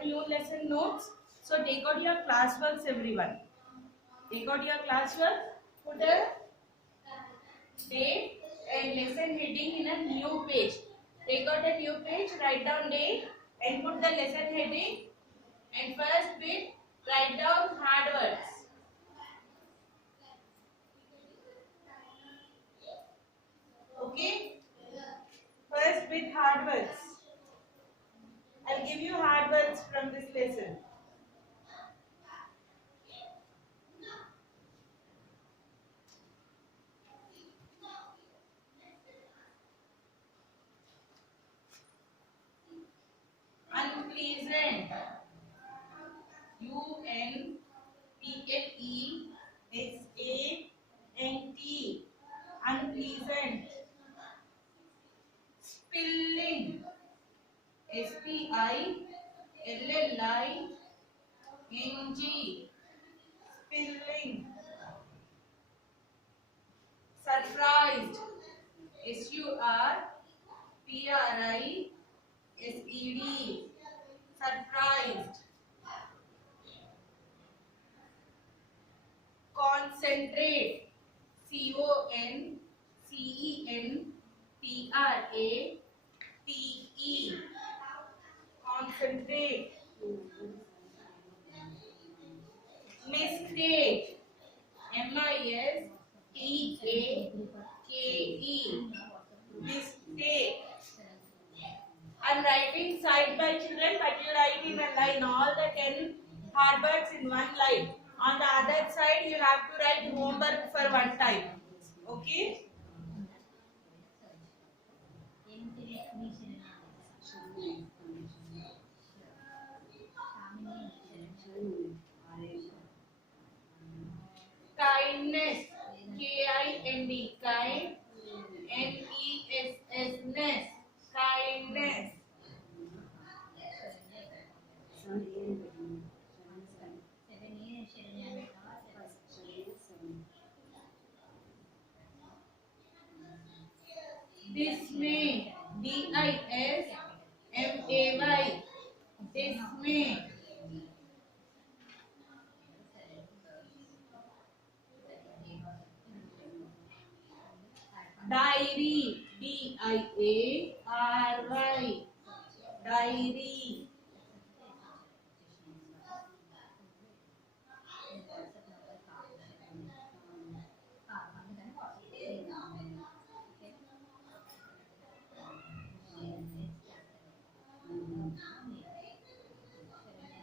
got new lesson notes. So take out your classworks, everyone. Take out your classwork. Put a date and lesson heading in a new page. Take out a new page, write down date and put the lesson heading. And first bit, write down hard words. Okay? First bit, hard words. I'll give you hard words from this lesson. Unpleasant. U-N-P-L-E-S-A-N-T. Unpleasant. Spilling. S-P-I-L-L-I-N-G. Spilling. Surprised. S-U-R-P-R-I-S-E-D. Surprised. Concentrate. C-O-N-C-E-N-T-R-A-T-E. Concentrate. Mistake. M-I-S-T-A-K-E. Mistake. I'm writing side by children, but you write in a line all the 10 hard words in one line. On the other side, you have to write homework for one time. Okay? Kindness. K-I-N-D. Kind. N-E-S-S-ness. Kindness. Dismay. D-I-S-M-A-Y. Dismay. Diary. D-I-A-R-Y. Diary.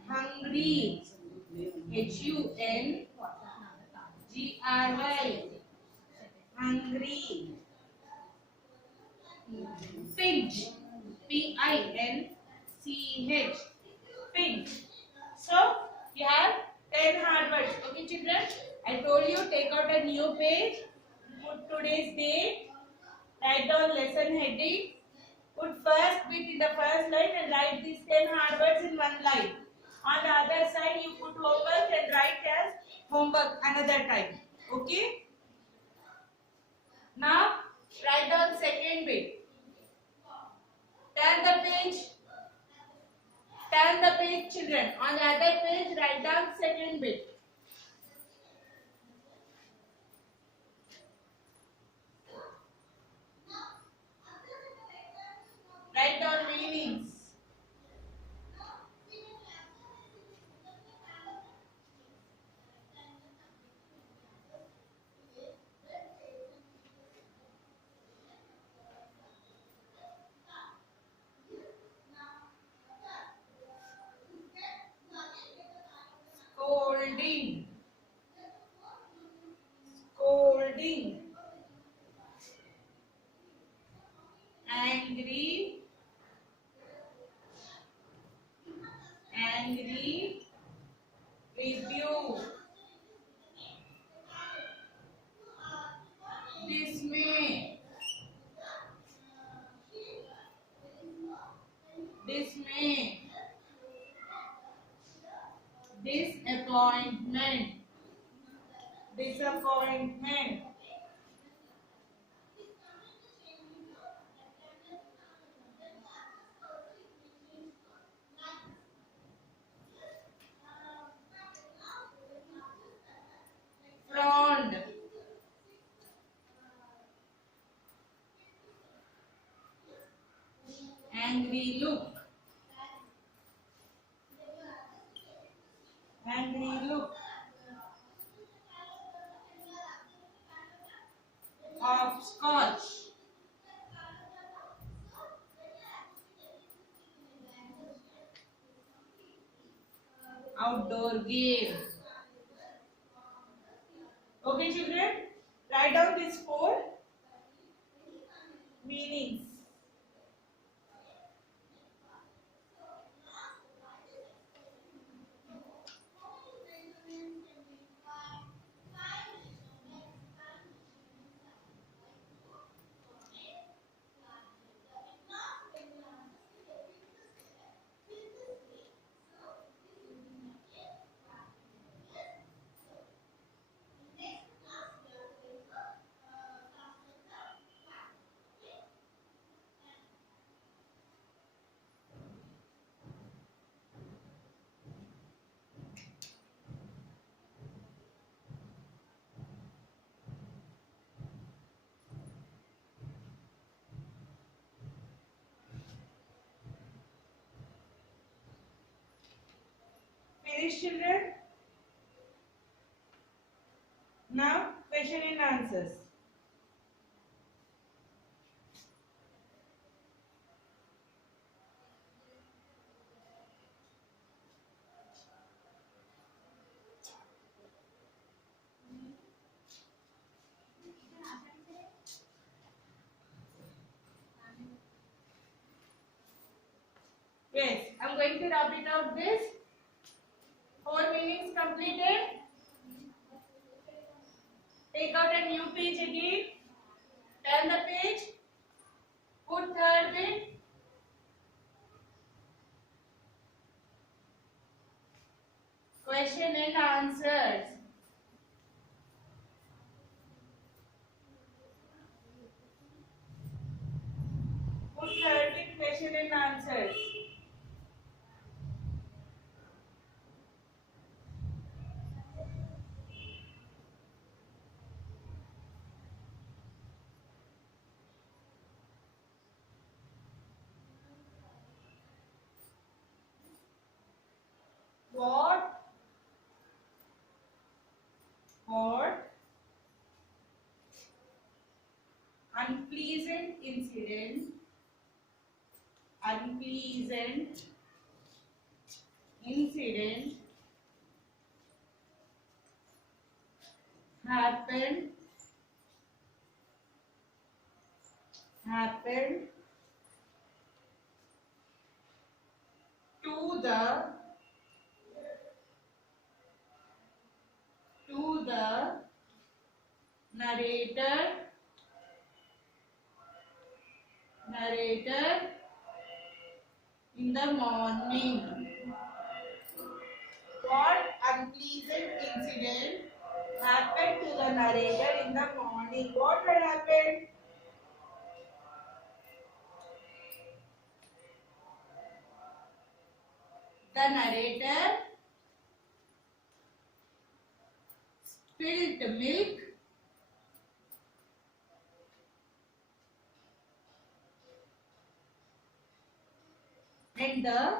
Hungry. H-U-N-G-R-Y. Hungry. Pinch. P-I-N-C-H. Pinch. So you have 10 hard words. Okay, children. I told you take out a new page. Put today's date. Write down lesson heading. Put first bit in the first line and write these 10 hard words in one line. On the other side, you put homework and write as homework another time. Okay? Now, write down second bit. Turn the page. Turn the page, children. On the other page, write down second bit. Write down meanings. Scolding. Scolding. Angry. Angry. Rebuke. Dismay. Dismay. Disappointment. Disappointment. Angry look. Angry look. Hopscotch. Outdoor game. Okay, children, write down these 4 meanings. Finish, children? Now, question and answers. Yes, I'm going to repeat out this. 4 meanings completed. Take out a new page again. Turn the page. Put third bit. Question and answers. Put third bit, question and answers. What unpleasant incident happened to the narrator in the morning. What unpleasant incident happened to the narrator in the morning? What had happened? The narrator spilled milk and the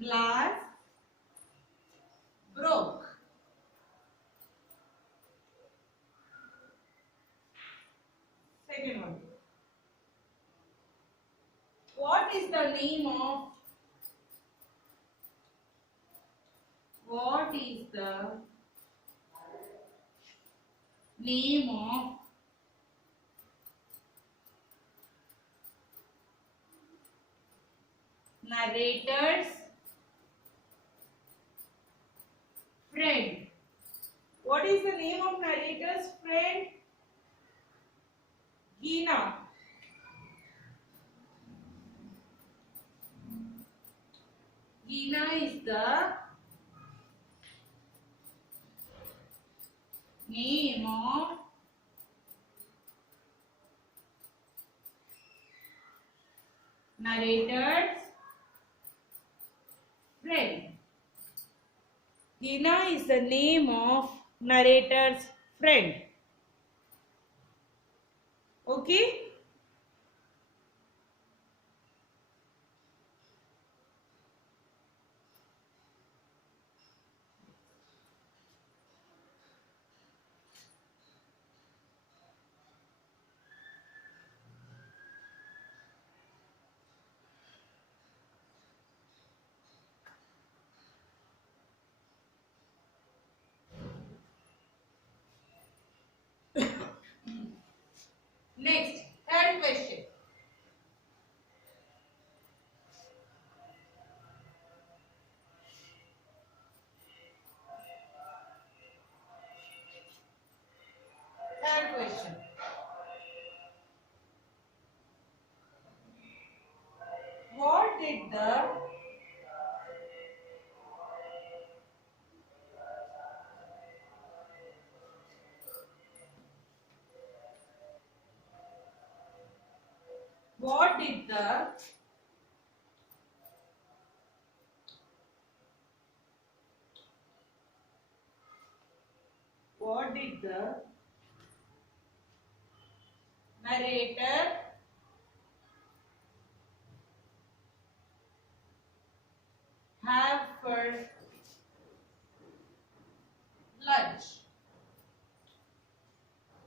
glass broke. Second one. What is the name of narrator's friend? What is the name of narrator's friend? Gina. Gina is the name of narrator's friend. Gina is the name of narrator's friend. Okay. Next, third question. Third question. What did the what did the what did the narrator have for lunch?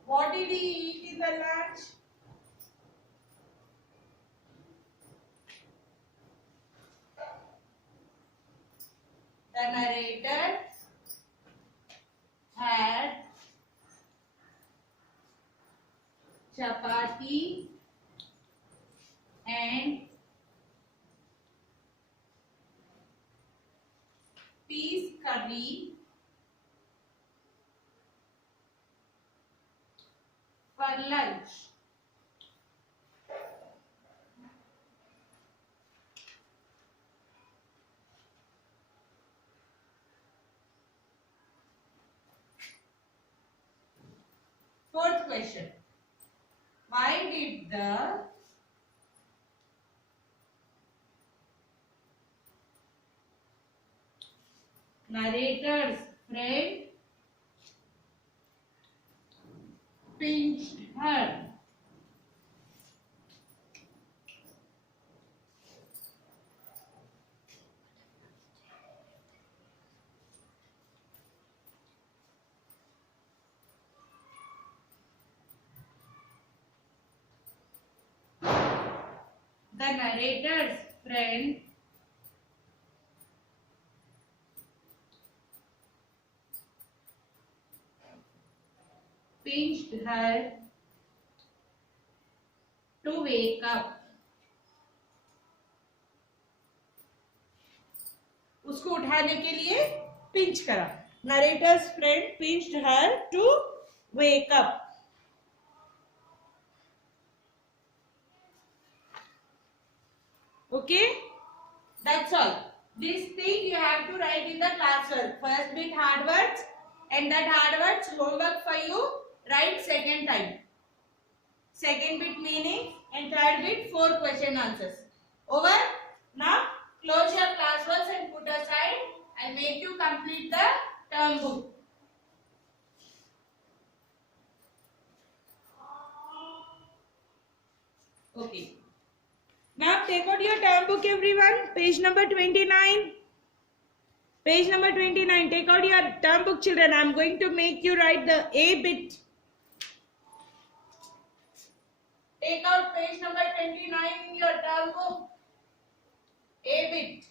What did he eat in the lunch? The narrator had chapati and peas curry for lunch. Fourth question. Why did the narrator's friend pinched her? The narrator's friend pinched her to wake up. उसको उठाने के लिए pinch करा. Narrator's friend pinched her to wake up. Okay, that's all. This thing you have to write in the classwork. First bit hard words, and that hard words homework for you. Write second time. Second bit meaning, and third bit 4 question answers. Over. Now close your classworks and put aside. I make you complete the term book. Okay. Now take out your term book, everyone. Page number 29. Page number 29. Take out your term book, children. I am going to make you write the A bit. Take out page number 29 in your term book. A bit.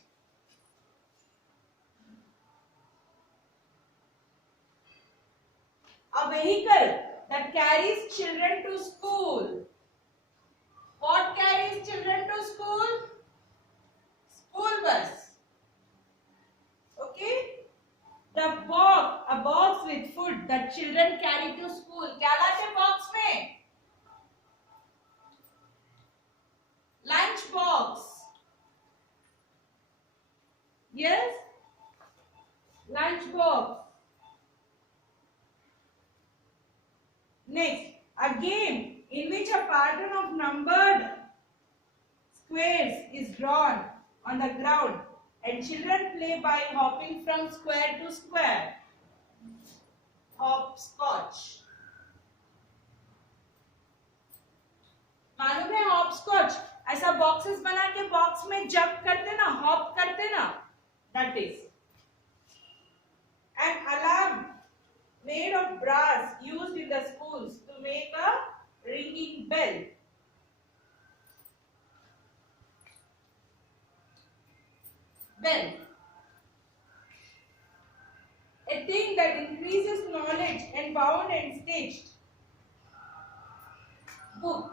A vehicle that carries children to school. What carries children to school? School bus. Okay. The box, a box with food that children carry to school. क्या लाते box में? Lunch box. Yes. Lunch box. Next, a game in which a pattern of numbered squares is drawn on the ground and children play by hopping from square to square. Hopscotch. hopscotch, ऐसा boxes बना के box में jump करते ना, hop करते ना, that is. An alarm made of brass used in the schools to make a ringing bell. Bell. A thing that increases knowledge and bound and stitched. Book.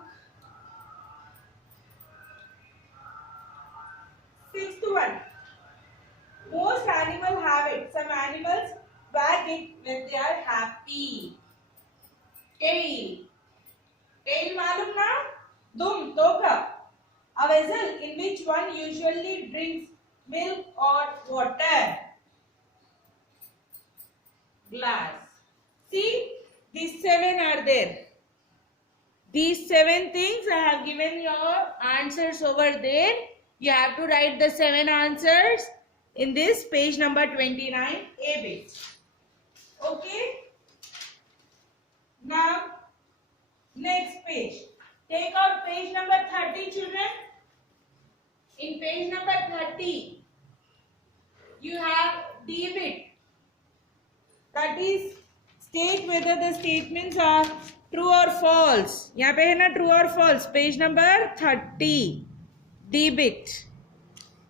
Sixth one. Most animals have it. Some animals wag it when they are happy. Tail. Tail मालूम ना? दुम, तोका. A vessel in which one usually drinks milk or water. Glass. See, these 7 are there. These 7 things I have given your answers over there. You have to write the 7 answers in this page number 29, A bit. Okay. Now, next page. Take out page number 30, children. In page number 30, you have D bit. That is, state whether the statements are true or false. यहाँ पे है ना true or false. Page number 30. D bit.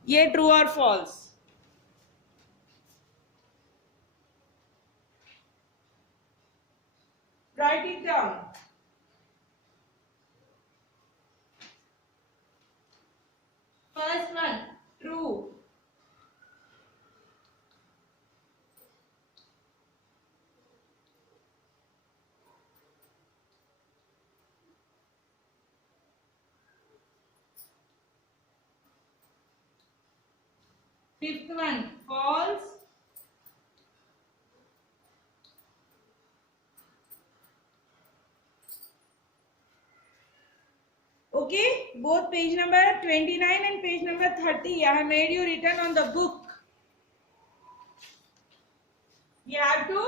ये true or false. Write it down. First one, true. Fifth one, false. Okay, both page number 29 and page number 30, I have made you written on the book. You have to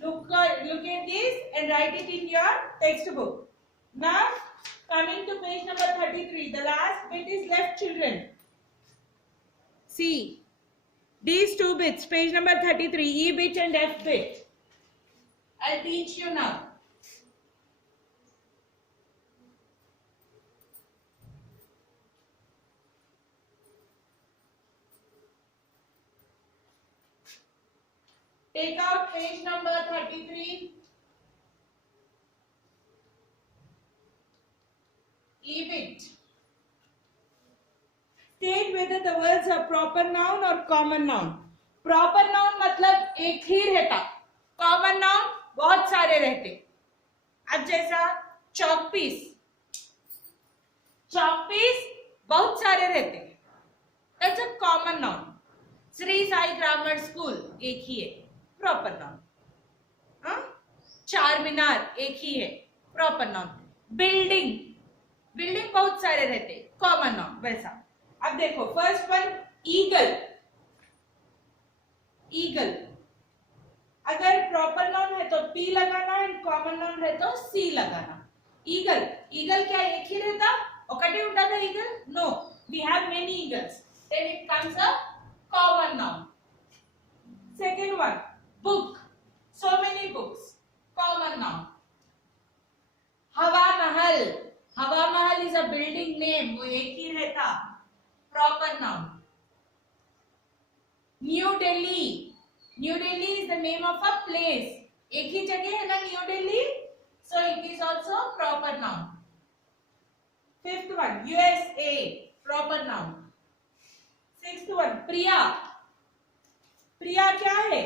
look at this and write it in your textbook. Now, coming to page number 33, the last bit is left, children. See, these 2 bits, page number 33, E bit and F bit. I'll teach you now. Take out page number 33. E bit. State whether the words are proper noun or common noun. Proper noun मतलब एक ही रहता. Common noun बहुत सारे रहते. अब जैसा chalk piece. Chalk piece बहुत सारे रहते. That's a common noun. Sri Sai Grammar School एक ही है. Proper noun. चार मीनार एक ही है. Proper noun. बिल्डिंग, बिल्डिंग बहुत सारे रहते. Common noun. वैसा. अब देखो फर्स्ट वन ईगल. ईगल अगर प्रॉपर नाउन है तो पी लगाना एंड कॉमन नाउन है तो सी लगाना. ईगल, ईगल क्या एक ही रहता? ఒకటే ఉంటుందా eagle? No, we have many eagles. Then it comes a common noun. Second one book, so many books, common noun. Hawa Mahal, Hawa Mahal is a building name, वो एक ही रहता. Proper noun. New Delhi, New Delhi is the name of a place. एक ही जगह है ना New Delhi, so it is also proper noun. Fifth one USA, proper noun. Sixth one Priya, Priya क्या है?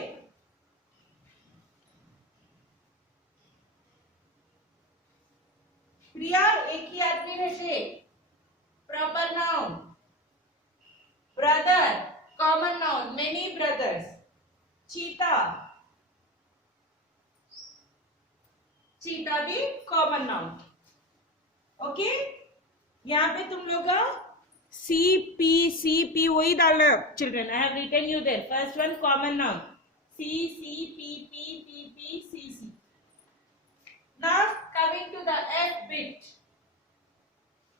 प्रिया एक ही आदमी रहते. Proper noun. Brother common noun, many brothers. चीता, चीता भी कॉमन नाउन. ओके, यहाँ पे तुम लोग सी पी वही डालना children. I have written you there. First one common noun C P. Now coming to the F bit.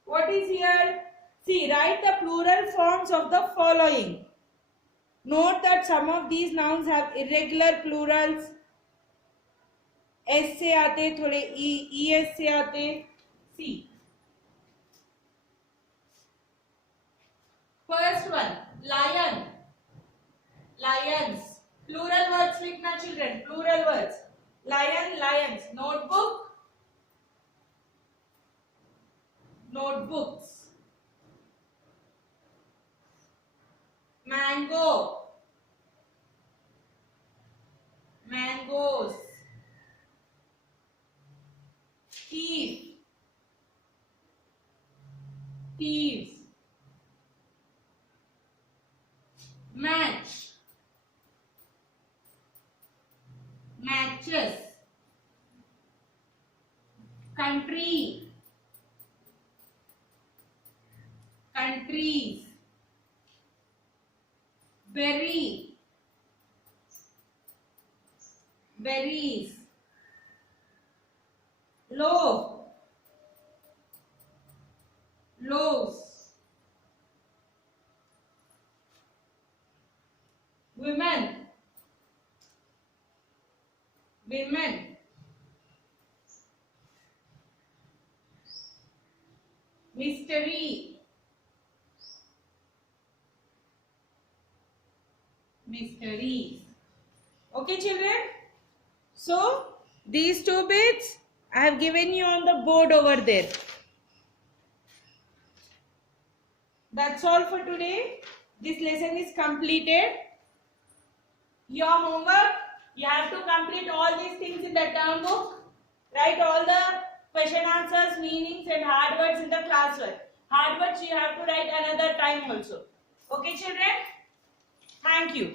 What is here? See, write the plural forms of the following. Note that some of these nouns have irregular plurals. S से आते, थोड़े ES से आते. See. First one, lion. Lions. Plural words लिखना children. Plural words. Lion, lions. Notebook. Notebooks. Mango. Mangoes. Thief. Thieves. Match. Matches. Country. Countries. Berry. Berries. Loaf. Loaves. Women. Women. Mystery. Mysteries. Okay, children? So, these two bits I have given you on the board over there. That's all for today. This lesson is completed. Your homework, you have to complete all these things in the term book. Write all the question answers, meanings and hard words in the classwork. Hard words you have to write another time also. Okay, children? Thank you.